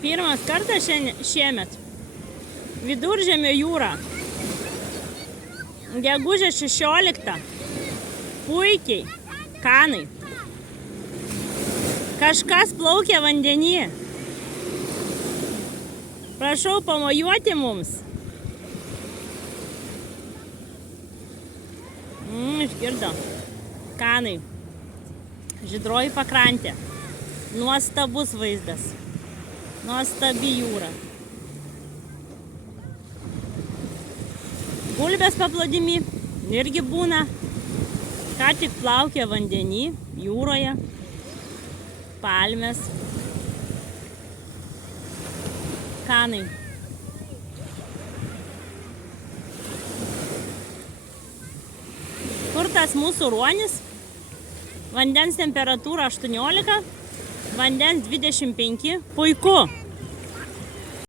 Pirmas kartas šiemet. Viduržemio jūra. Gegužės 16. Puikiai. Kanai. Kažkas plaukia vandenyje. Prašau pamojuoti mums. Išgirdo. Kanai. Žydroji pakrantė. Nuostabus vaizdas. Nuostabi jūra. Gulbės paplūdimy irgi būna. Ką tik plaukia vandenį, jūroje. Palmės. Kanai. Kur tas mūsų ruonis? Vandens temperatūra 18, vandens 25. Puiku.